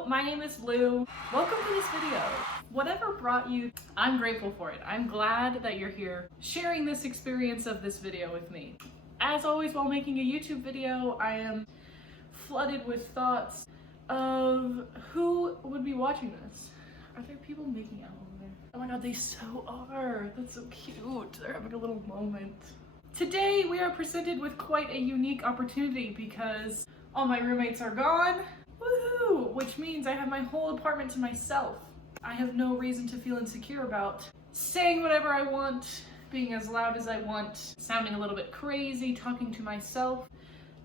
Hello, my name is Lou. Welcome to this video. Whatever brought you, I'm grateful for it. I'm glad that you're here sharing this experience of this video with me. As always, while making a YouTube video, I am flooded with thoughts of who would be watching this. Are there people making out over there? Oh my god, they so are. That's so cute. They're having a little moment. Today, we are presented with quite a unique opportunity because all my roommates are gone. Woohoo! Which means I have my whole apartment to myself. I have no reason to feel insecure about saying whatever I want, being as loud as I want, sounding a little bit crazy, talking to myself.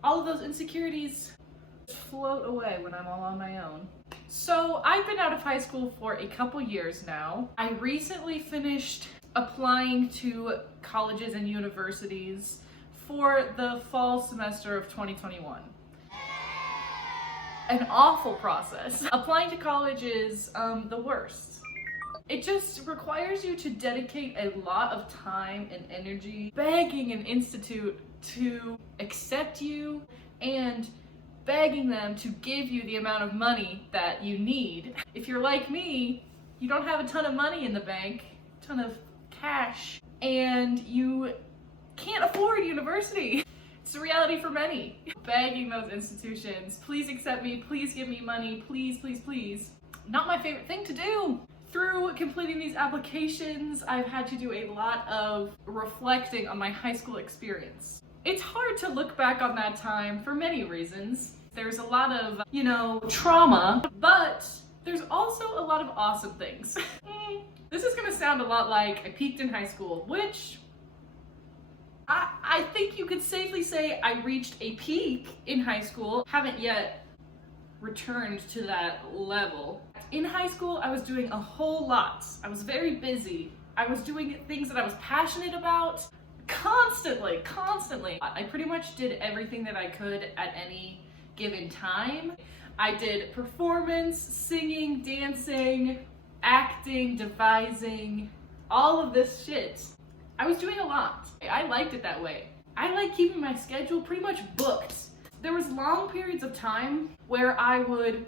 All of those insecurities float away when I'm all on my own. So I've been out of high school for a couple years now. I recently finished applying to colleges and universities for the fall semester of 2021. An awful process. Applying to college is the worst. It just requires you to dedicate a lot of time and energy begging an institute to accept you and begging them to give you the amount of money that you need. If you're like me, you don't have a ton of money in the bank, a ton of cash, and you can't afford university. It's a reality for many. Begging those institutions, please accept me, please give me money, please, please, please. Not my favorite thing to do. Through completing these applications, I've had to do a lot of reflecting on my high school experience. It's hard to look back on that time for many reasons. There's a lot of, trauma, but there's also a lot of awesome things. This is gonna sound a lot like I peaked in high school, which I think you could safely say I reached a peak in high school. Haven't yet returned to that level. In high school, I was doing a whole lot. I was very busy. I was doing things that I was passionate about constantly. I pretty much did everything that I could at any given time. I did performance, singing, dancing, acting, devising, all of this shit. I was doing a lot. I liked it that way. I like keeping my schedule pretty much booked. There was long periods of time where I would,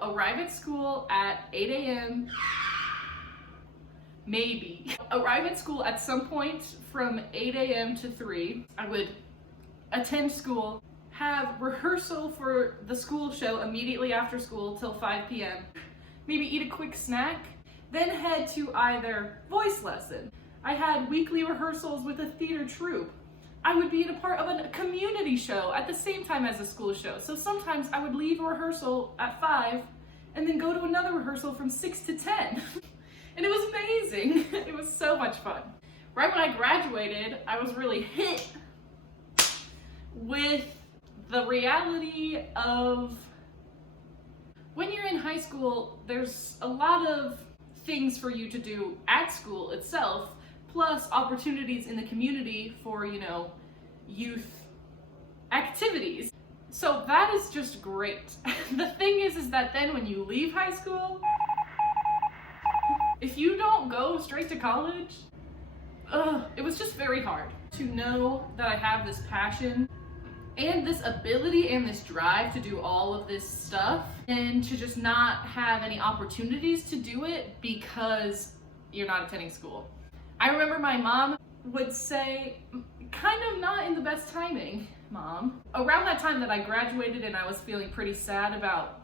arrive at school at 8 a.m. Maybe. Arrive at school at some point from 8 a.m. to 3. I would attend school, have rehearsal for the school show immediately after school till 5 p.m. Maybe eat a quick snack, then head to either voice lesson. I had weekly rehearsals with a theater troupe. I would be a part of a community show at the same time as a school show. So sometimes I would leave a rehearsal at 5 and then go to another rehearsal from 6 to 10. And it was amazing. It was so much fun. Right when I graduated, I was really hit with the reality of when you're in high school, there's a lot of things for you to do at school itself, plus opportunities in the community for, youth activities. So that is just great. The thing is that then when you leave high school, if you don't go straight to college, it was just very hard to know that I have this passion and this ability and this drive to do all of this stuff and to just not have any opportunities to do it because you're not attending school. I remember my mom would say, kind of not in the best timing, Mom. Around that time that I graduated and I was feeling pretty sad about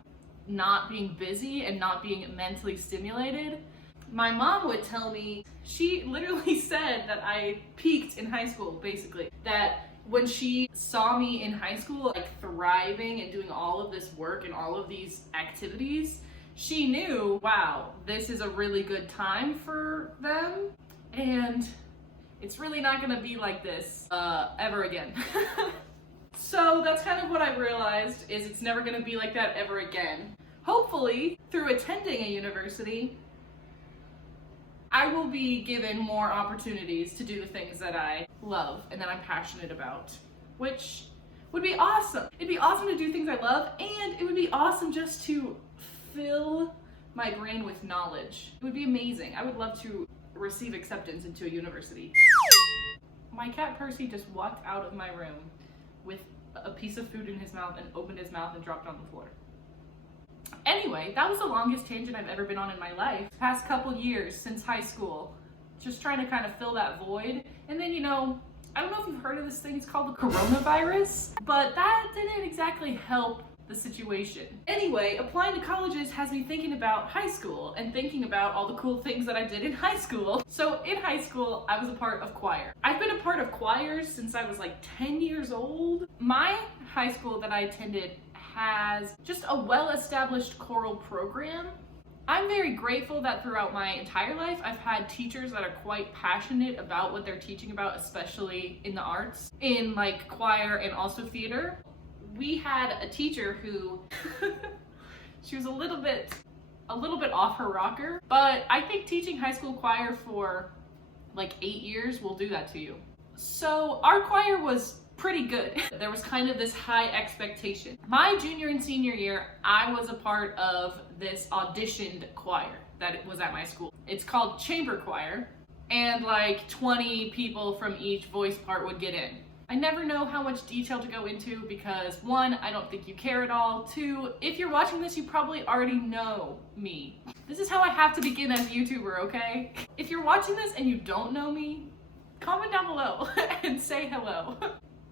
not being busy and not being mentally stimulated, my mom would tell me, she literally said that I peaked in high school, basically. That when she saw me in high school, thriving and doing all of this work and all of these activities, she knew, wow, this is a really good time for them. And it's really not gonna be like this ever again. So that's kind of what I realized, is it's never gonna be like that ever again. Hopefully, through attending a university, I will be given more opportunities to do the things that I love and that I'm passionate about, which would be awesome. It'd be awesome to do things I love, and it would be awesome just to fill my brain with knowledge. It would be amazing. I would love to receive acceptance into a university. My cat Percy just walked out of my room with a piece of food in his mouth and opened his mouth and dropped on the floor. Anyway, Anyway, that was the longest tangent I've ever been on in my life. Past couple years since high school, just trying to kind of fill that void. And then, I don't know if you've heard of this thing, it's called the coronavirus, but that didn't exactly help the situation. Anyway, applying to colleges has me thinking about high school and thinking about all the cool things that I did in high school. So in high school, I was a part of choir. I've been a part of choirs since I was like 10 years old. My high school that I attended has just a well-established choral program. I'm very grateful that throughout my entire life, I've had teachers that are quite passionate about what they're teaching about, especially in the arts, in like choir and also theater. We had a teacher who, she was a little bit off her rocker, but I think teaching high school choir for like 8 years will do that to you. So our choir was pretty good. There was kind of this high expectation. My junior and senior year, I was a part of this auditioned choir that was at my school. It's called chamber choir, and like 20 people from each voice part would get in. I never know how much detail to go into because 1, I don't think you care at all. 2, if you're watching this, you probably already know me. This is how I have to begin as a YouTuber, okay? If you're watching this and you don't know me, comment down below and say hello.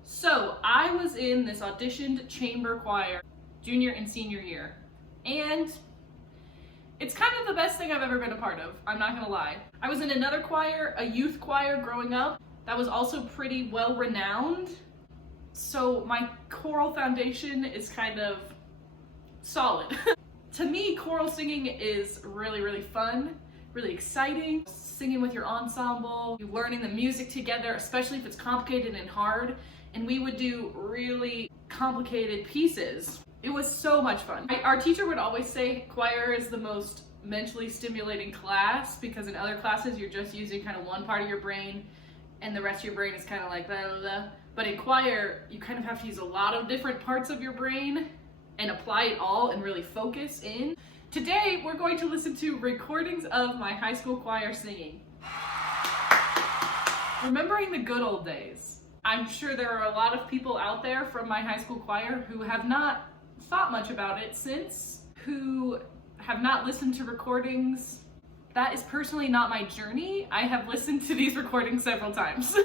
So I was in this auditioned chamber choir junior and senior year, and it's kind of the best thing I've ever been a part of, I'm not gonna lie. I was in another choir, a youth choir growing up, that was also pretty well renowned. So my choral foundation is kind of solid. To me, choral singing is really, really fun, really exciting. Singing with your ensemble, you learning the music together, especially if it's complicated and hard. And we would do really complicated pieces. It was so much fun. Our teacher would always say choir is the most mentally stimulating class because in other classes you're just using kind of one part of your brain and the rest of your brain is kind of like blah, blah, blah. But in choir, you kind of have to use a lot of different parts of your brain and apply it all and really focus in. Today, we're going to listen to recordings of my high school choir singing. Remembering the good old days. I'm sure there are a lot of people out there from my high school choir who have not thought much about it since, who have not listened to recordings. That is personally not my journey. I have listened to these recordings several times.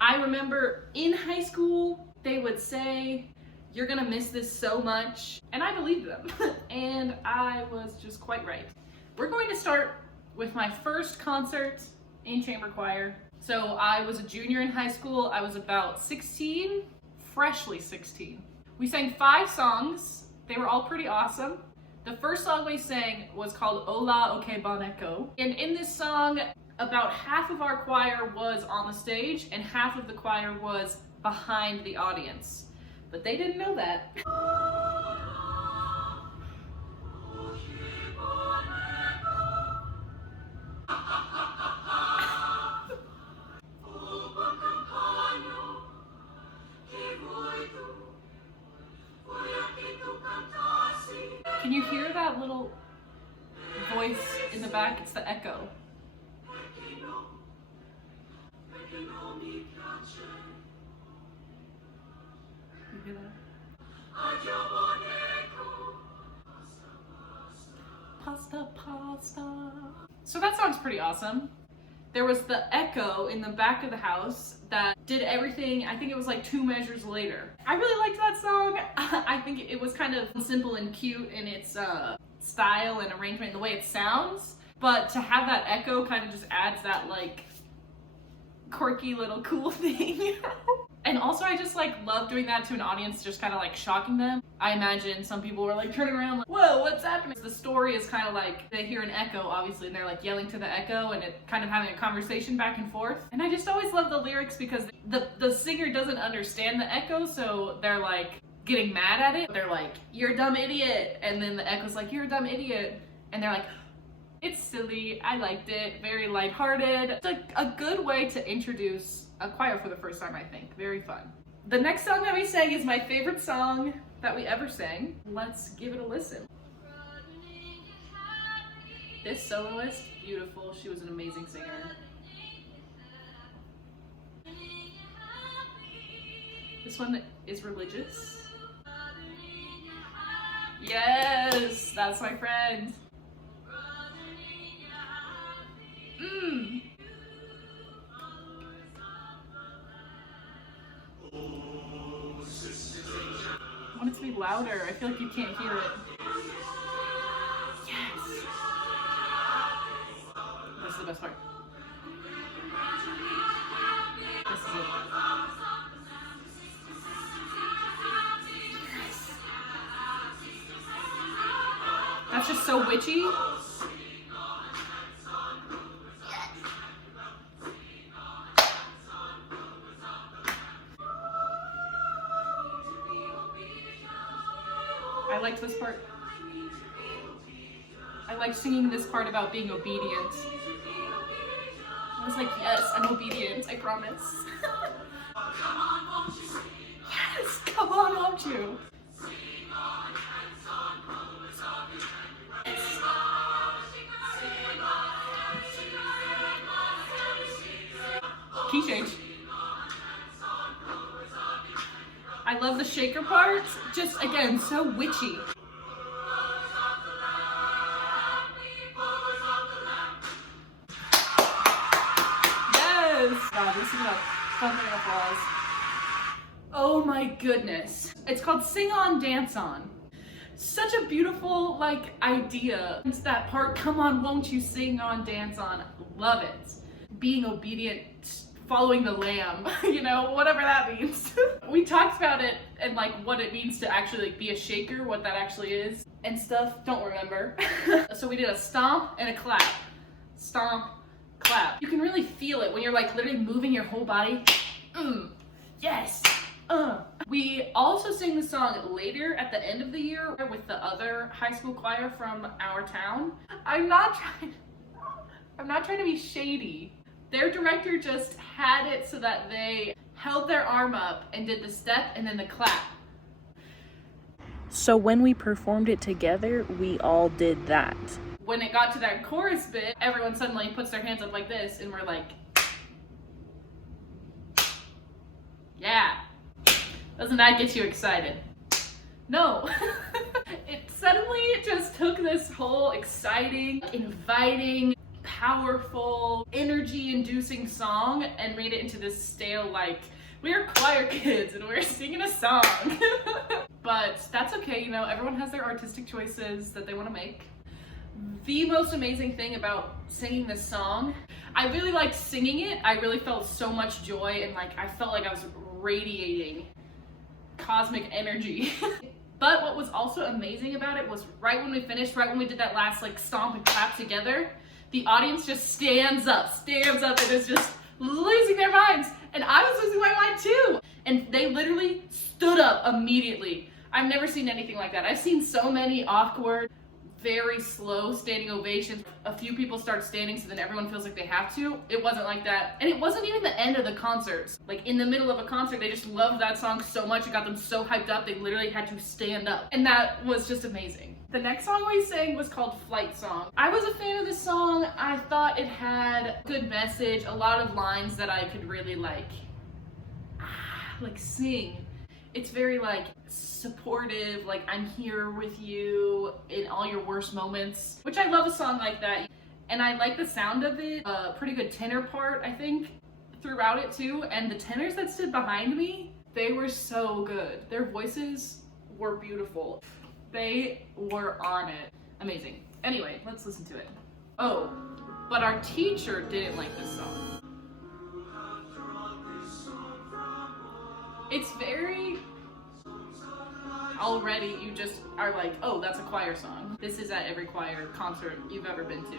I remember in high school, they would say, "You're gonna miss this so much," and I believed them, and I was just quite right. We're going to start with my first concert in chamber choir. So I was a junior in high school. I was about 16, freshly 16. We sang 5 songs. They were all pretty awesome. The first song we sang was called Hola, Ok, Bon Echo. And in this song, about half of our choir was on the stage and half of the choir was behind the audience. But they didn't know that. Can you hear that little voice in the back? It's the echo. You hear that? Pasta, pasta. So that song's pretty awesome. There was the echo in the back of the house that did everything. I think it was like 2 measures later. I really liked that song. I think it was kind of simple and cute in its style and arrangement and the way it sounds. But to have that echo kind of just adds that like quirky little cool thing. And also I just like love doing that to an audience, just kind of like shocking them. I imagine some people were like turning around like, whoa, what's happening? The story is kind of like they hear an echo obviously and they're like yelling to the echo and it kind of having a conversation back and forth. And I just always love the lyrics because the singer doesn't understand the echo, so they're like getting mad at it. They're like, "You're a dumb idiot," and then the echo's like, "You're a dumb idiot," and they're like, "It's silly, I liked it," very lighthearted. It's like a good way to introduce a choir for the first time, I think. Very fun. The next song that we sang is my favorite song that we ever sang. Let's give it a listen. This soloist, beautiful. She was an amazing singer. This one is religious. Yes, that's my friend. Mmm. I want it to be louder. I feel like you can't hear it. Yes. This is the best part. This is it. That's just so witchy. I liked this part. I like singing this part about being obedient. I was like, yes, I'm obedient, I promise. Yes, come on, won't you? Key change. I love the shaker part. Just, again, so witchy. Yes! God, this is a thumping applause. Oh my goodness. It's called Sing On, Dance On. Such a beautiful, like, idea. It's that part, come on, won't you sing on, dance on. Love it. Being obedient, following the lamb, you know, whatever that means. We talked about it and like what it means to actually like be a shaker, what that actually is and stuff. Don't remember. So we did a stomp and a clap. Stomp, clap. You can really feel it when you're like literally moving your whole body. Yes. We also sing the song later at the end of the year with the other high school choir from our town. I'm not trying to be shady. Their director just had it so that they held their arm up and did the step and then the clap. So when we performed it together, we all did that. When it got to that chorus bit, everyone suddenly puts their hands up like this and we're like, yeah. Doesn't that get you excited? No. It suddenly just took this whole exciting, inviting, powerful, energy-inducing song and made it into this stale, like, we're choir kids and we're singing a song. But that's okay, you know, everyone has their artistic choices that they want to make. The most amazing thing about singing this song, I really liked singing it. I really felt so much joy and like I felt like I was radiating cosmic energy. But what was also amazing about it was right when we finished, right when we did that last like stomp and clap together, the audience just stands up and is just losing their minds. And I was losing my mind too. And they literally stood up immediately. I've never seen anything like that. I've seen so many awkward, very slow standing ovations. A few people start standing so then everyone feels like they have to. It wasn't like that. And it wasn't even the end of the concert. Like in the middle of a concert, they just loved that song so much. It got them so hyped up, they literally had to stand up. And that was just amazing. The next song we sang was called Flight Song. I was a fan of this song. I thought it had a good message, a lot of lines that I could really like sing. It's very like supportive, like I'm here with you in all your worst moments, which I love a song like that. And I like the sound of it, a pretty good tenor part, I think, throughout it too. And the tenors that stood behind me, they were so good. Their voices were beautiful. They were on it. Amazing. Anyway, let's listen to it. Oh, but our teacher didn't like this song. It's very, already you just are like, oh, that's a choir song. This is at every choir concert you've ever been to.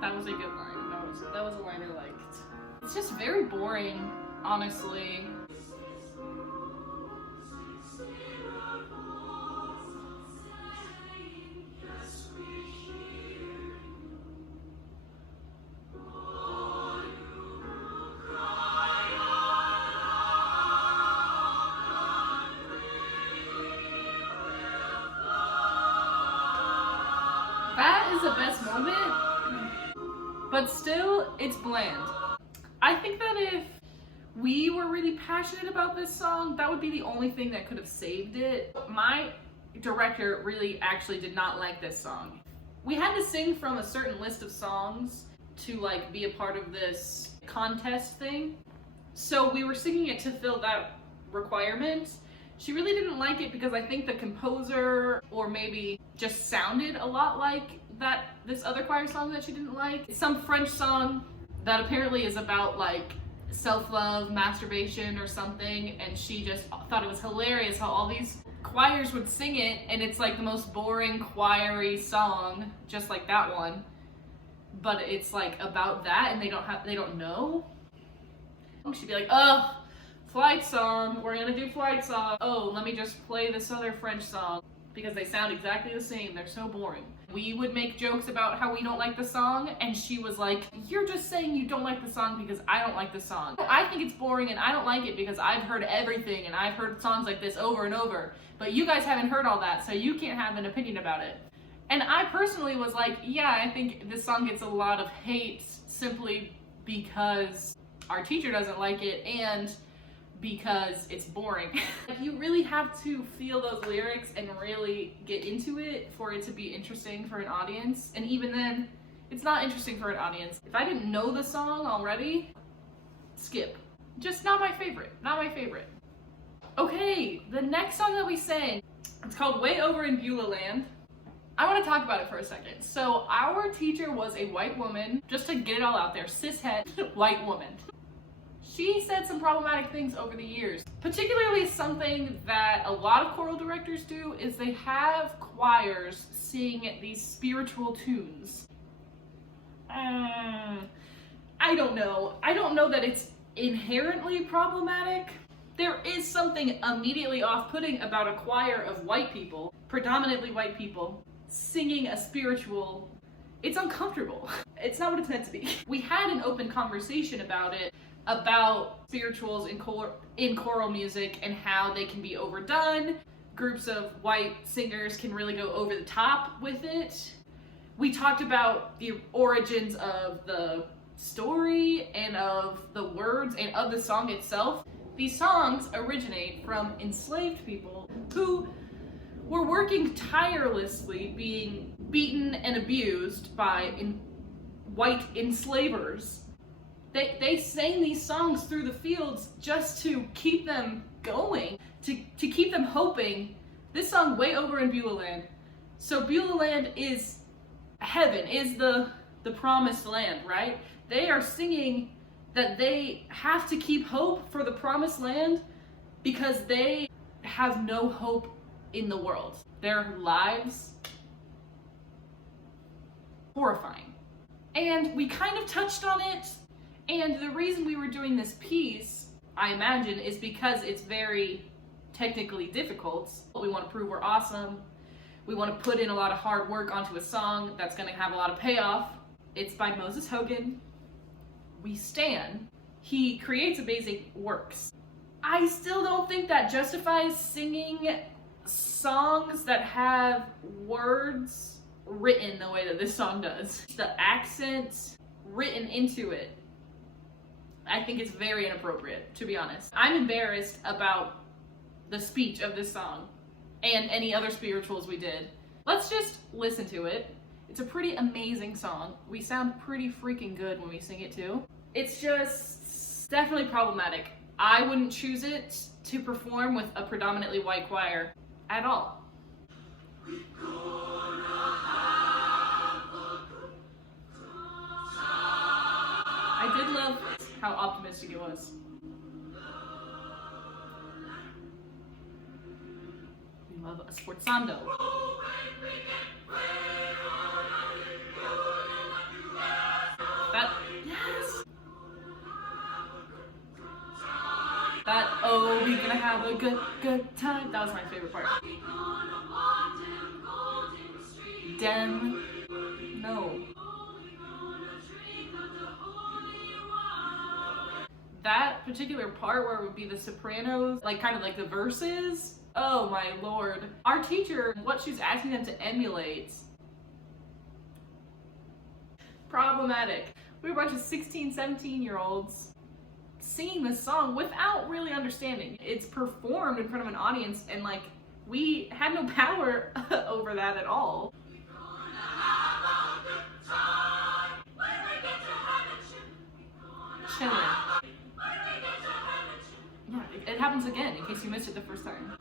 That was a good line. That was a line I liked. It's just very boring, honestly. but still, it's bland. I think that if we were really passionate about this song, that would be the only thing that could have saved it. My director really actually did not like this song. We had to sing from a certain list of songs to like be a part of this contest thing. So we were singing it to fill that requirement. She really didn't like it because I think the composer or maybe just sounded a lot like this other choir song that she didn't like. It's some French song that apparently is about like self-love, masturbation or something, and she just thought it was hilarious how all these choirs would sing it, and it's like the most boring choiry song, just like that one, but it's like about that and they don't know. She'd be like, oh, flight song, we're gonna do flight song. Oh, let me just play this other French song because they sound exactly the same, they're so boring. We would make jokes about how we don't like the song, and she was like, you're just saying you don't like the song because I don't like the song. I think it's boring and I don't like it because I've heard everything and I've heard songs like this over and over, but you guys haven't heard all that, so you can't have an opinion about it. And I personally was like, yeah, I think this song gets a lot of hate simply because our teacher doesn't like it and because it's boring. Like, you really have to feel those lyrics and really get into it for it to be interesting for an audience. And even then, it's not interesting for an audience. If I didn't know the song already, skip. Just not my favorite, not my favorite. Okay, the next song that we sang, it's called Way Over in Beulah Land. I want to talk about it for a second. So our teacher was a white woman, just to get it all out there, cishet white woman. She said some problematic things over the years. Particularly something that a lot of choral directors do is they have choirs sing these spiritual tunes. I don't know. I don't know that it's inherently problematic. There is something immediately off-putting about a choir of white people, predominantly white people, singing a spiritual. It's uncomfortable. It's not what it's meant to be. We had an open conversation about it, about spirituals in choral music and how they can be overdone. Groups of white singers can really go over the top with it. We talked about the origins of the story and of the words and of the song itself. These songs originate from enslaved people who were working tirelessly, being beaten and abused by white enslavers. They sang these songs through the fields just to keep them going, to keep them hoping. This song, Way Over in Beulah Land. So Beulah Land is heaven, is the promised land, right? They are singing that they have to keep hope for the promised land because they have no hope in the world. Their lives, horrifying. And we kind of touched on it. And the reason we were doing this piece, I imagine, is because it's very technically difficult. We want to prove we're awesome. We want to put in a lot of hard work onto a song that's going to have a lot of payoff. It's by Moses Hogan. We stan. He creates amazing works. I still don't think that justifies singing songs that have words written the way that this song does. The accent written into it. I think it's very inappropriate, to be honest. I'm embarrassed about the speech of this song and any other spirituals we did. Let's just listen to it. It's a pretty amazing song. We sound pretty freaking good when we sing it too. It's just definitely problematic. I wouldn't choose it to perform with a predominantly white choir at all. I did love how optimistic it was. We love a sforzando. Yes! That, oh, we gonna have a good time. That was my favorite part. Dem, no. That particular part where it would be the sopranos, like kind of like the verses, oh my lord. Our teacher, what she's asking them to emulate, problematic. We were a bunch of 16, 17-year-olds singing this song without really understanding. It's performed in front of an audience, and like, we had no power over that at all. Chilling. Yeah, it happens again in case you missed it the first time.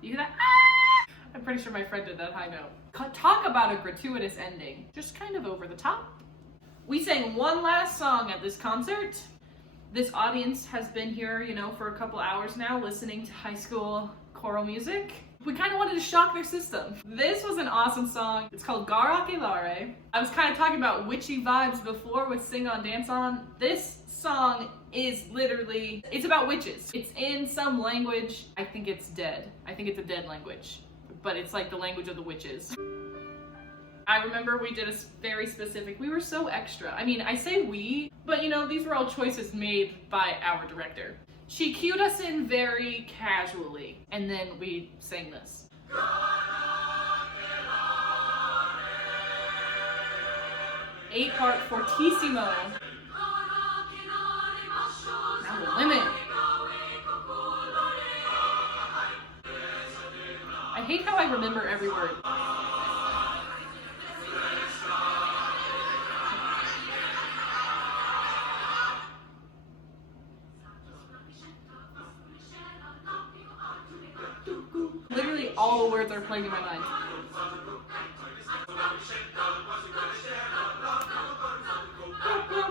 You hear that? Ah! I'm pretty sure my friend did that high note. Talk about a gratuitous ending. Just kind of over the top. We sang one last song at this concert. This audience has been here, you know, for a couple hours now listening to high school choral music. We kind of wanted to shock their system. This was an awesome song. It's called Gara Que Lare. I was kind of talking about witchy vibes before with Sing On Dance On. This song is literally, it's about witches. It's in some language. I think it's dead. I think it's a dead language, but it's like the language of the witches. I remember we did a very specific, we were so extra. I mean, I say we, but you know, these were all choices made by our director. She cued us in very casually, and then we sang this. 8-part fortissimo. Now the women. I hate how I remember every word. Literally all the words are playing in my mind.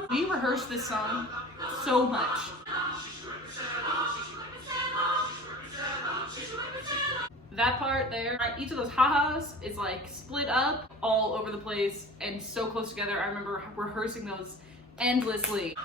We rehearsed this song so much. That part there, each of those ha-has is like split up all over the place and so close together. I remember rehearsing those endlessly.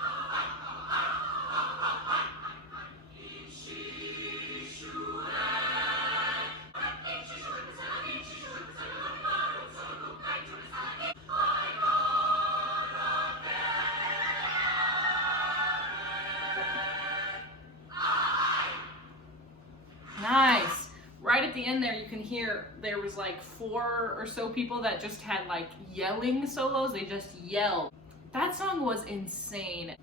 Nice. Right at the end there, you can hear there was like 4 or so people that just had like yelling solos. They just yelled. That song was insane.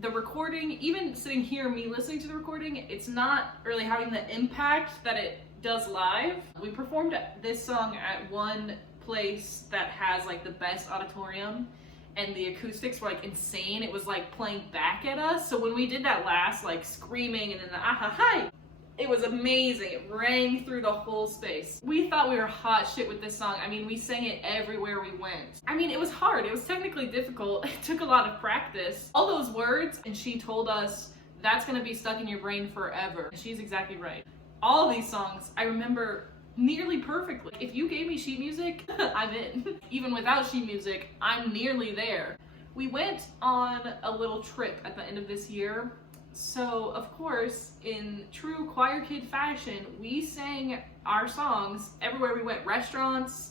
The recording, even sitting here, me listening to the recording, it's not really having the impact that it does live. We performed this song at one place that has like the best auditorium, and the acoustics were like insane. It was like playing back at us. So when we did that last like screaming and then the ah-ha-hi, it was amazing. It rang through the whole space. We thought we were hot shit with this song. I mean, we sang it everywhere we went. I mean, it was hard. It was technically difficult. It took a lot of practice. All those words, and she told us that's gonna be stuck in your brain forever. And she's exactly right. All these songs, I remember nearly perfectly. If you gave me sheet music, I'm in. Even without sheet music, I'm nearly there. We went on a little trip at the end of this year. So, of course, in true choir kid fashion, we sang our songs everywhere we went. Restaurants,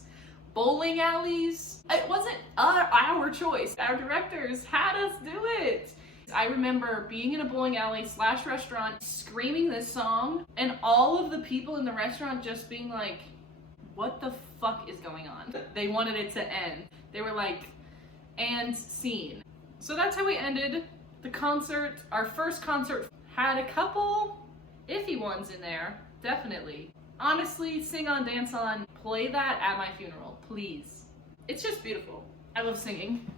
bowling alleys. It wasn't our choice. Our directors had us do it. I remember being in a bowling alley / restaurant, screaming this song, and all of the people in the restaurant just being like, what the fuck is going on? They wanted it to end. They were like, and scene. So that's how we ended the concert. Our first concert had a couple iffy ones in there, definitely. Honestly, Sing On Dance On, play that at my funeral, please. It's just beautiful. I love singing.